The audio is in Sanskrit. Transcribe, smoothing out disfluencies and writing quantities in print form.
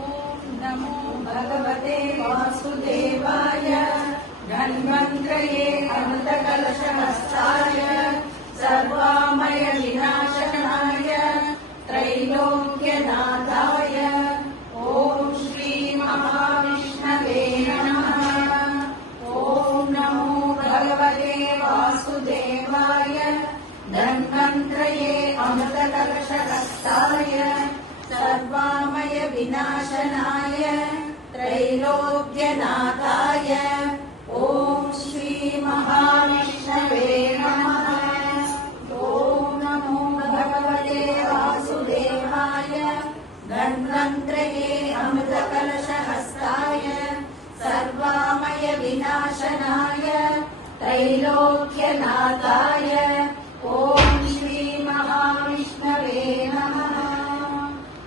ओम नमो भगवते वासुदेवाय धन्वन्त्रये अमृतकलशहस्ताय सर्वामय विनाशनाय त्रैलोक्यनाथाय ओम श्री महाविष्णवे नमः। ओम नमो भगवते वासुदेवाय धन्वन्त्रये अमृतकलशहस्ताय सर्वामय विनाशनाय त्रैलोक्यनाथाय ओम श्री महाविष्णवे नमः। ओम नमो भगवते वासुदेवाय धन्वन्त्रये अमृतकलशहस्ताय सर्वामय विनाशनाय त्रैलोक्यनाथाय